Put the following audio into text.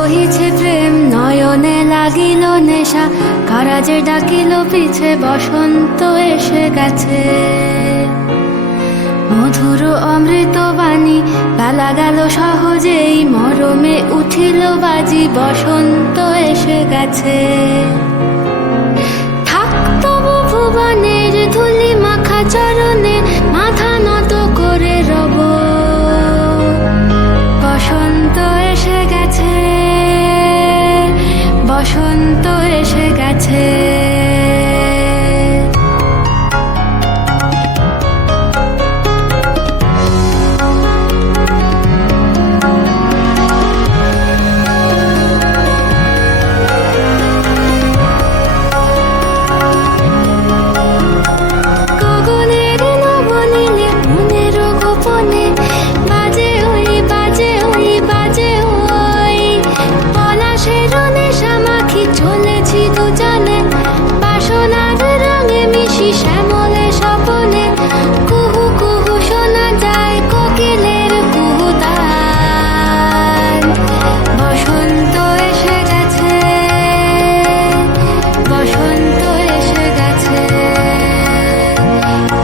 বহিছে প্রেম নয়নে লাগিল নেশা, কারা যে ডাকিল পিছে বসন্ত এসে গেছে। মধুর অমৃত বাণী বেলা গেল সহজেই, মরমে উঠিল বাজি বসন্ত এসে গেছে। থাক তবু ভুবনের ধুলি মাখা চরণে, মাথা নত করে রব। বসন্ত এসে গেছে, বসন্ত এসে গেছে।